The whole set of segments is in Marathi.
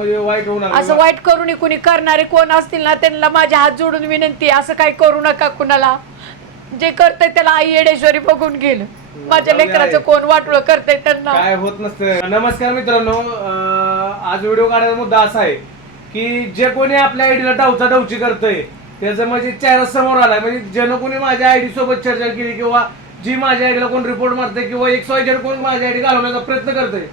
वाईट होणार असं वाईट करून कुणी करणारे कोण असतील ना त्यांना माझ्या हात जोडून विनंती, असं काही करू नका कुणाला. जे करतंय त्याला आई येडेश्वरी बघून गेलं. माझ्या लेकराचं कोण वाटोळ करतंय त्यांना काय होत नसतं. नमस्कार मित्रांनो, आज व्हिडिओ काढायचा मुद्दा असा आहे की जे कोणी आपल्या आयडीला डावची करतंय त्याचं म्हणजे चेहरा समोर आलाय. म्हणजे ज्यानं कोणी माझ्या आयडी सोबत चर्चा केली किंवा जी माझ्या आयडीला कोण रिपोर्ट मारते किंवा XYZ कोण माझ्या आयडी घालवण्याचा प्रयत्न करतोय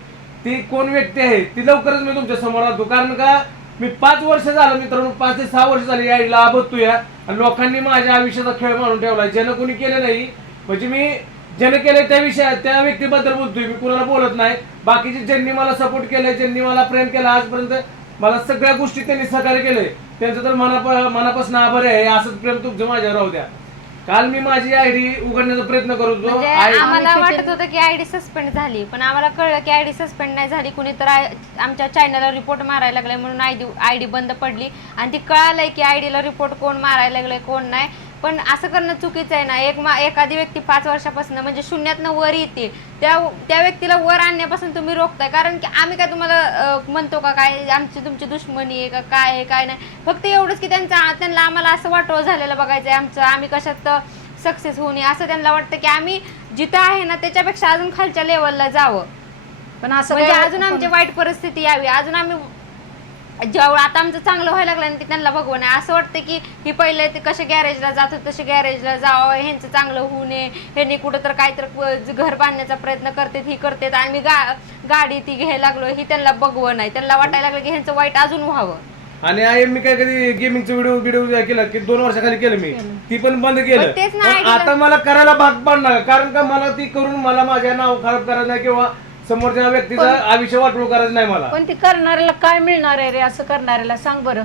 ती कोण व्यक्ती आहे ती लवकरच मी तुमच्या समोर आणतो. कारण का मी 5 वर्ष झालं मित्रांनो, 5 ते 6 वर्ष झाली आयडीला आबदतोय आणि लोकांनी माझ्या आयुष्याचा खेळ मारून ठेवलाय. ज्यानं कोणी केलं नाही, म्हणजे मी ज्यानं केलंय त्या व्यक्तीबद्दल बोलतोय, मी कुणाला बोलत नाही. बाकीचे ज्यांनी मला सपोर्ट केलंय, ज्यांनी मला प्रेम केलं आजपर्यंत, मला सगळ्या गोष्टी त्यांनी सहकार्य केलंय, त्यांचं तर मनापासून आभार आहे. असंच प्रेम तुमचं माझ्यावर राहू द्या. काल मी माझी आयडी उघडण्याचा प्रयत्न करत होतो. म्हणजे आम्हाला वाटत होतं की आयडी सस्पेंड झाली, पण आम्हाला कळलं की आयडी सस्पेंड नाही झाली. कुणी तर आमच्या चॅनलला रिपोर्ट मारायला लागलाय म्हणून आयडी बंद पडली. आणि ती कळालंय की आयडीला रिपोर्ट कोण मारायला लागलंय कोण नाही. पण असं करणं चुकीचं आहे ना. एखादी व्यक्ती 5 वर्षापासून म्हणजे शून्यातनं वर येते, त्या व्यक्तीला वर आणण्यापासून तुम्ही रोखताय. कारण की आम्ही काय तुम्हाला म्हणतो का काय आमची तुमची दुश्मनी आहे का काय आहे काय नाही. फक्त एवढंच की त्यांना आम्हाला असं वाटोळ झालेलं बघायचं आहे आमचं, आम्ही कशात सक्सेस होऊ नये असं त्यांना वाटतं की आम्ही जिथं आहे ना त्याच्यापेक्षा अजून खालच्या लेवलला जावं. पण असं म्हणजे अजून आमची वाईट परिस्थिती यावी, अजून आम्ही जेव्हा आता आमचं चांगलं व्हायला लागलं आणि ते त्यांना बघवं नाही. असं वाटतं की ही पहिले ते कसे गॅरेजला जात होते तसे गॅरेजला जावं, ह्यांचं चांगलं होऊ नये, ह्यांनी कुठं तर काहीतरी घर बांधण्याचा प्रयत्न करतात ही करतात आणि मी गाडी ती घ्यायला लागलो ही त्यांना बघवं नाही. त्यांना वाटायला लागलं की ह्यांचं वाईट अजून व्हावं. आणि आई मी काय कधी गेमिंगचं व्हिडिओ केलं की 2 वर्षाखाली केलं मी, ती पण बंद केलं. तेच ना, आता मला करायला भाग पडणार, कारण का मला ती करून मला माझ्या नाव खराब करायचं नाही किंवा समोरच्या व्यक्तीचा आयुष्य वाटोळ करायचं नाही मला. पण ती करणाऱ्याला काय मिळणार आहे रे? असं करणाऱ्याला सांग बरं.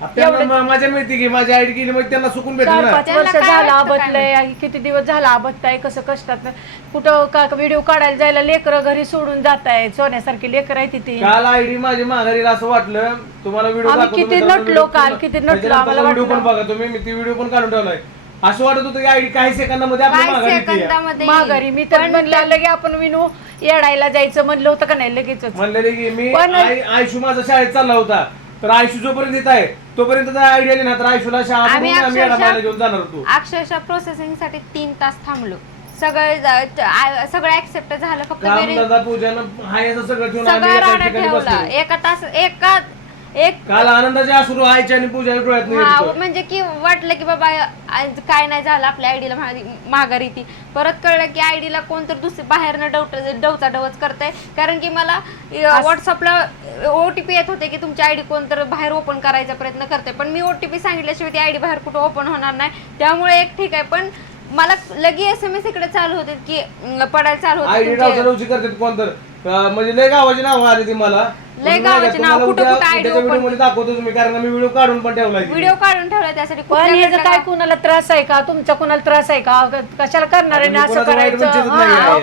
माझ्या माहिती की माझी आयडी केली मग त्यांना सुकून भेटलं ना. 4-5 वर्ष झालं आबदलंय, किती दिवस झाला आबदताय, कसं कष्टात कुठं का व्हिडिओ काढायला जायला लेकरं घरी सोडून जात आहे. सोन्यासारखी लेकर आहे तिथे. काल आयडी माझी माघारी असं वाटलं तुम्हाला व्हिडिओ किती नटलो काल, किती नटलो आम्हाला व्हिडिओ पण बघा तुम्ही, मी ती व्हिडिओ पण काढून ठेवलाय. असं वाटत होतं की आयडी काही सेकंदामध्ये आपल्या माघारी. मी तर म्हणलं की आपण विनू येडायला जायचं म्हणलं होतं का नाही, लगेच म्हणलेले की मी आयशू माझा शाळेत चालला होता, तर आयशू जोपर्यंत येत आहे तोपर्यंत आयडी आली ना तर आयशूला शाळा घेऊन जाणार होतो. अक्षरशः प्रोसेसिंग साठी 3 तास थांबलो. सगळं ऍक्सेप्ट झालं, फक्त काल आनंदाचे अश्रू आईच्या आणि पूजा डोळ्यात. म्हणजे की वाटलं की बाबा काय नाही झालं आपल्या आयडीला माघारी ती. परत कळलं की आयडीला कोणतरी दुसरी बाहेरनं डवचा डवच करताय. कारण की मला व्हॉट्सअपला OTP येत होते की तुमची आयडी कोणतरी बाहेर ओपन करायचा प्रयत्न करते, पण मी OTP सांगितल्याशिवाय ती आयडी बाहेर कुठं ओपन होणार नाही. त्यामुळे एक ठीक आहे, पण मला लगी SMS इकडे चालू होते की पडायला चालू होते कोणतर, म्हणजे लय गावाची नाव आली ती मला, लय गावाचे नाव कुठं कुठं आयडी ओपन दाखवतो तुम्ही, कारण मी व्हिडिओ काढून पण ठेवलाय. व्हिडिओ काढून ठेवलाय त्यासाठी. पण याचा काय कुणाला त्रास आहे का? तुमचा कुणाला त्रास आहे का? कशाला करणार आहे असं करायचं?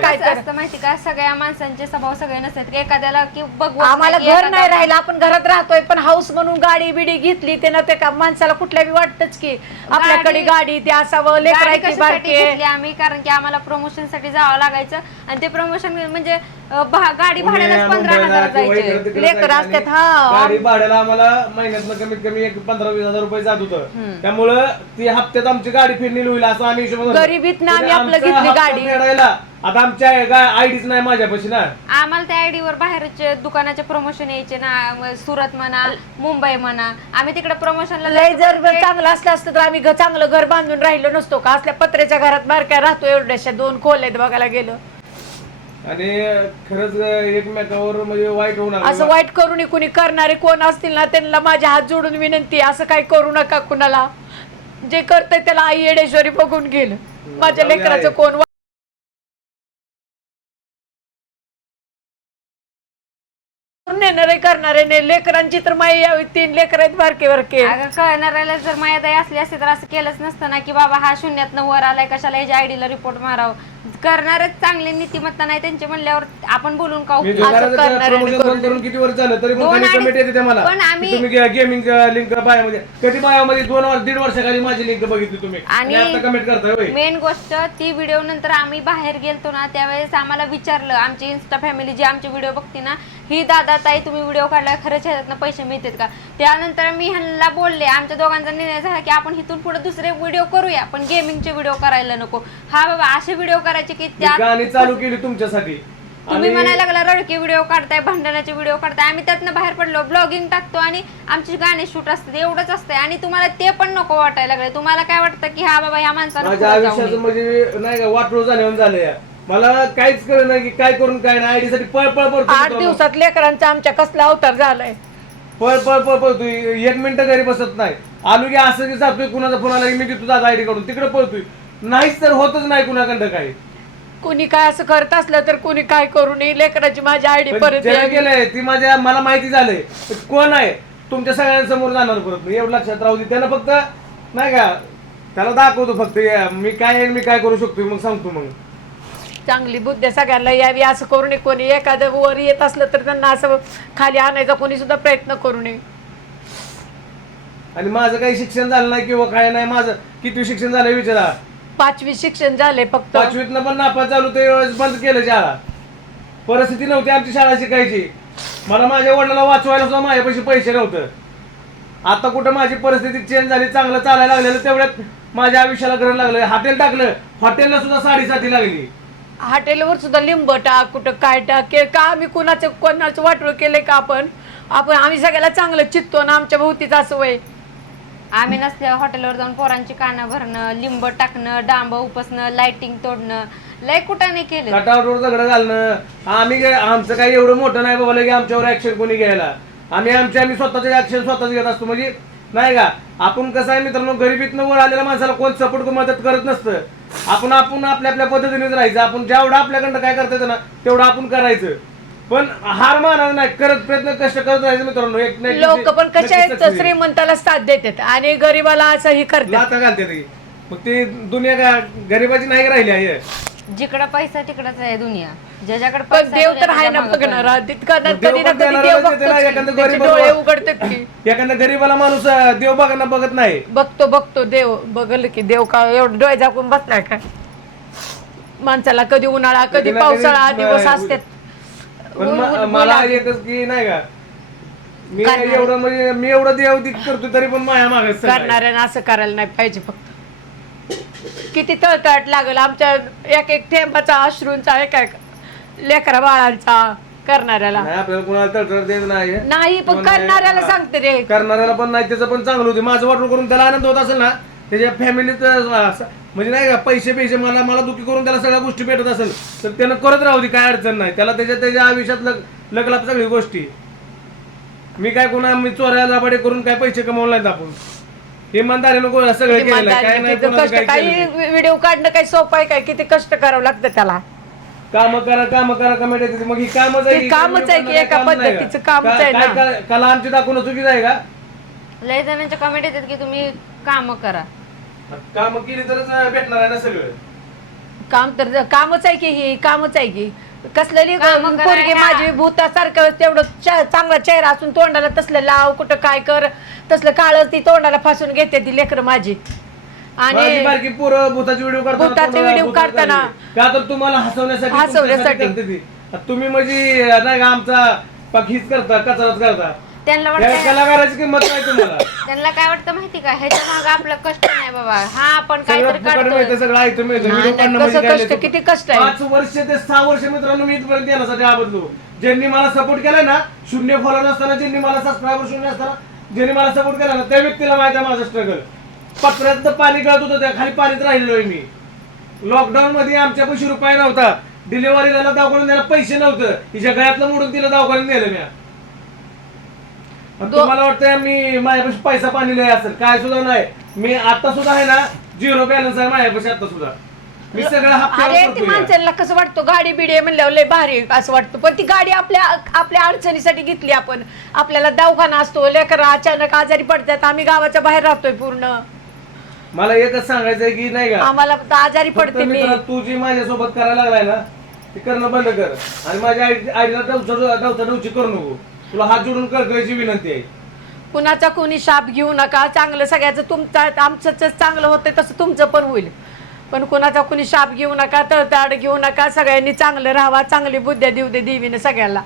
काय असतं माहिती का, सगळ्या माणसांचे स्वभाव सगळे नसतात. एखाद्याला की बघू आम्हाला घर नाही राहिलं, आपण घरात राहतोय, पण हाऊस म्हणून गाडी बिडी घेतली त्यानं ते का माणसाला कुठल्या बी वाटतच की आपल्याकडे गाडी ते असावं, लेकराची बारकी घेतली आम्ही. कारण की आम्याला प्रमोशन साठी जावं लागायचं आणि ते प्रमोशन म्हणजे गाडी भाड्याला 15,000 जायचे. लेकर असतात. गाडी भाड्याला आम्हाला महिन्यात कमीत कमी 15-20 हजार रुपये जात होतं. त्यामुळं ती हप्त्यात आमची गाडी फिरलेली होईल असं आम्ही गरीबीत ना आम्ही आपलं घेतली गाडी. आता आमच्या आयडीच नाही माझ्यापाशी ना. आम्हाला त्या आयडीवर बाहेरचे दुकानाचे प्रमोशन यायचे ना, सुरत म्हणा मुंबई म्हणा. आम्ही तिकडे प्रमोशनला लय जर चांगलं असलं असतं तर आम्ही चांगलं घर बांधून राहिलो नसतो का? असल्या पत्र्याच्या घरात बारक्या राहतो, एवढ्याशा 2 खोल्या बघायला गेलो. आणि खरंच एकमेकावर म्हणजे वाईट होणार. असं वाईट करून कुणी करणारे कोण असतील ना त्यांना माझ्या हात जोडून विनंती, असं काही करू नका कुणाला. जे करतंय त्याला आई येडेश्वरी बघून गेलं. माझ्या लेकराचं कोण नेणारे करणारे नाही. लेकरांची तर माई यावी, 3 लेकर आहेत बारके बारके. करणाऱ्याला जर मायादाई असली असते तर असं केलंच नसतं ना की बाबा हा शून्यातनं वर आलाय, कशाला याच्या आयडीला रिपोर्ट मारावं. करणारच चांगले नीतिमत्ता नाही त्यांचे म्हणल्यावर आपण बोलून का मी उपयोग? असं करणाऱ्याने प्रमोशन करून करून किती वर्ष झालं तरी पण दोन खाली अडीच- कमेंट येते मला पण की आम्ही- तुम्ही गेमिंग लिंक बायामध्ये कधी बायामध्ये 1.5 वर्षाखाली माझी लिंक बघितली तुम्ही आणि आता कमेंट करताय होय. मेन गोष्ट ती व्हिडिओ नंतर आम्ही बाहेर गेलतो ना त्यावेळेस आम्हाला विचारलं आमची इन्स्टा फॅमिली जी आमचे व्हिडिओ बघते ना, ही दादा ताई तुम्ही व्हिडिओ काढला खरंच ह्याच्यातनं पैसे मिळतात का? त्यानंतर मी ह्यांना बोलले, आमच्या दोघांचा निर्णय झाला की आपण इथून पुढे दुसरे व्हिडिओ करूया पण गेमिंगचे व्हिडिओ करायला नको. हा बाबा असे व्हिडिओ करायचे की मी गाणी चालू केली तुमच्यासाठी तुम्ही म्हणायला लागला रडके व्हिडिओ काढताय, भांडणाचे व्हिडिओ काढताय, आम्ही त्यातनं बाहेर पडलो, ब्लॉगिंग टाकतो आणि आमची गाणी शूट असते एवढंच असतंय आणि तुम्हाला ते पण नको वाटायला लागले. तुम्हाला काय वाटतं की हा बाबा ह्या माणसाला माझ्या पुढं जाऊ आयुष्याचं नये. म्हणजे नाही का वाटलो झाल्यावर झालंय. मला काहीच कळलं नाही की काय करून काय नाही. आयडी साठी पळ पळ पळतो 8 दिवसात लेकरांचा आमच्या कसला अवतार झालाय. पळ पळ पळ पळतोय. 1 मिनिट घरी बसत नाही. आलो की असं की जातोय कुणाचा फोन आला की मी तिथं जात आयडी काढून तिकडे पळतोय. नाहीच तर होतच नाही कुणाकडं काही. कुणी काय असं करत असलं तर कुणी काय करू नये, लेकराची माझी आयडी पण परत ज्याने यावी. केलंय ती मला माहिती झालंय कोण आहे. तुमच्या सगळ्यांसमोर जाणार परत मी एवढं लक्षात राहू दे. त्यानं फक्त नाही का त्याला दाखवतो फक्त मी काय करू शकतो मग सांगतो. मग चांगली बुद्धी सगळ्यांना यावी असं करू नये. कोणी एखादं वर येत असलं तर त्यांना असं खाली आणायचा कोणी सुद्धा प्रयत्न करू नये. आणि माझं काही शिक्षण झालं नाही किंवा काय नाही. माझं किती शिक्षण झालंय विचारा. 5वी शिक्षण झाले फक्त. 5वीतनं पण नापास झालो ते बंद केलं शाळा. परिस्थिती नव्हती आमची शाळा शिकायची. मला माझ्या वडिलांना वाचवायला सुद्धा माझ्यापाशी पैसे नव्हतं. आता कुठं माझी परिस्थिती चेंज झाली, चांगलं चालायला लागलेलं तेवढ्यात माझ्या आयुष्याला ग्रहण लागलं. हॉटेल टाकलं, हॉटेलला सुद्धा 7.5 लागली. हॉटेलवर सुद्धा लिंब टाक कुठं काय टाक का आम्ही कोणाचं वाटोळ केलंय का आपण आम्ही सगळ्याला चांगलं चित्तो ना आमच्या भोवतीच असं वय. आम्ही नसल्यावर हॉटेलवर जाऊन पोरांची कानं भरणं, लिंब टाकणं, डांब उपसणं, लाइटिंग तोडणं, लय कुठं नाही केलं. कटावर दगड घालणं. आमचं काही एवढं मोठं नाही बाबा की आमच्यावर ऍक्शन कोणी घ्यायला. आम्ही स्वतःचे ऍक्शन स्वतःच घेत असतो. म्हणजे नाही का आपण कसं आहे मित्रांनो, गरिबीतनं वर आलेल्या माणसाला कोण सपोर्ट मदत करत नसतं. आपण आपल्या पद्धतीनेच राहायचं. आपण जेवढं आपल्याकडनं काय करता येतं ना तेवढं आपण करायचं. पण हार मानायचं नाही, करत प्रयत्न कष्ट करत राहायचं मित्रांनो. लोक पण कशा आहेत श्रीमंताला साथ देतात आणि गरीबाला असं हे करतात. लाथा घालते ती. मग ती दुनिया का गरीबाची नाही राहिली आहे. जिकडं पैसा तिकडच आहे दुनिया. ज्याच्याकडे पण पैसा देव तर त्याच्या आहे ना मागं बघणार पळणार. कधी ना कधी देव बघतो डोळे उघडतात की एखादा गरीबाला माणूस देव बघायला बघत नाही. बघतो देव बघल की देव का एवढं डोळे झाकून बसलाय का. माणसाला कधी उन्हाळा कधी पावसाळा दिवस असतात. पण मला येतच की नाही का मी एवढं म्हणजे मी एवढं देव करतो तरी पण माया मागत करणाऱ्यानं असं करायला नाही पाहिजे. फक्त किती तळतळ लागल आमच्या एक थेंबाचा अश्रूंचा एक लेकरा बाळांचा करणाऱ्याला नाही. आपल्याला कोणाला तळतळ देत नाही पण करणाऱ्याला सांगते रे. करणाऱ्याला पण नाही. त्याचं पण चांगलं होते. माझं वाटलं करून त्याला आनंद होत असेल ना, त्याच्या फॅमिलीत म्हणजे नाही का पैसे मला दुखी करून त्याला सगळ्या गोष्टी भेटत असेल तर त्यानं करत राहू दे, काय अडचण नाही. त्याला त्याच्या आयुष्यात लगलाप सगळी गोष्टी. मी काय मी चोऱ्या लाबाडे करून काय पैसे कमवले नाहीत. आपण इमानदारीनं सगळं केलेलं आहे. काय नाही कोणाचं काय काही केलेलं. व्हिडिओ काढणं काही सोपं आहे काय. किती कष्ट करावं लागतं त्याला. काम करा कमेंट येते. मग ही कामच आहे हे कामच आहे की एका पद्धतीचं कामच आहे ना. कला आमची दाखवणं चुकीचं आहे का. लय जणांच्या कमेंट येतात की तुम्ही काम करा. काम केली तरच भेटणार आहे ना सगळं. काम तर कामच आहे की ही कामच आहे की कसलेली कामं पोरगी करायला. माझी भूतासारखं तेवढं चांगला चेहरा असून तोंडाला तसलं लाव कुठं काय कर तसलं काळ ती तोंडाला फासून घेते ती लेकरं माझी. आणि बारकी पोरं भूताचे व्हिडिओ करताना भूताचे व्हिडिओ काढताना का तर तुम्हाला हसवण्यासाठी करते ती. तुम्ही म्हणजे नाही का आमचा हीच करता कचराच करता. त्यांना या वाटतं कलाकाराची किंमत नाही तुम्हाला. त्यांना काय वाटतं माहिती का, ह्याच्या मागे आपलं कष्ट नाही बाबा. हा आपण सगळं काहीतरी फुकट मिळतं, काढतोय. सगळं ऐकतं मिळतं. नाही, व्हिडिओ काढणं कसं म्हणजे काय कष्ट नाही. किती कष्ट आहे. 5 वर्ष ते 6 वर्ष मित्रांनो मी इथपर्यंत येण्यासाठी आबदलो. ज्यांनी मला सपोर्ट केलाय ना, 0 फॉलोअर असताना, ज्यांनी मला सबस्क्रायबर 0 असताना ज्यांनी मला सपोर्ट केला ना, त्या व्यक्तीला माहिती आहे माझं स्ट्रगल. पत्र्यात पाणी गळत होतं, त्या खाली पाणीत राहिलोय मी. लॉकडाऊन मध्ये आमच्या पैसे रुपये नव्हता. डिलिव्हरीला दवाखान्यात द्यायला पैसे नव्हतं. तिच्या गळ्यातलं मोडून तिला दवाखान्यात नेलं मी. तुम्हाला वाटतंय मी माझ्यापाशी पैसा पाणी नाही असेल, काय सुद्धा नाही. मी आता सुद्धा आहे ना 0 बॅलन्स आहे माझ्यापाशी आता सुद्धा. मी सगळं अरे हप्त्यावर ते करतोय. माणसाला कसं वाटतं गाडी बिडी म्हणल्यावर लय भारी असं वाटतं. पण ती गाडी आपल्या अडचणीसाठी घेतली आपण. आपल्याला दवाखाना असतो, लेकरं अचानक आजारी पडतात. आम्ही गावाच्या बाहेर राहतोय पूर्ण. मला एकच सांगायचंय की नाही का, आम्हाला फक्त आजारी फक्त पडते मी. मित्रा, तू जी माझ्यासोबत करायला लागलाय ना ते करणं बंद कर. आणि माझ्या आईला डवची करू नको. तुला हात जोडून करायची विनंती आहे. कुणाचा कुणी शाप घेऊ नका. चांगलं सगळ्याचं तुमचं आमचं चांगलं होतं तसं तुमचं पण होईल. पण कुणाचा कुणी शाप घेऊ नका, तळताड घेऊ नका. सगळ्यांनी चांगलं राहावा, चांगली बुद्ध्या देऊ दे देवीने सगळ्याला.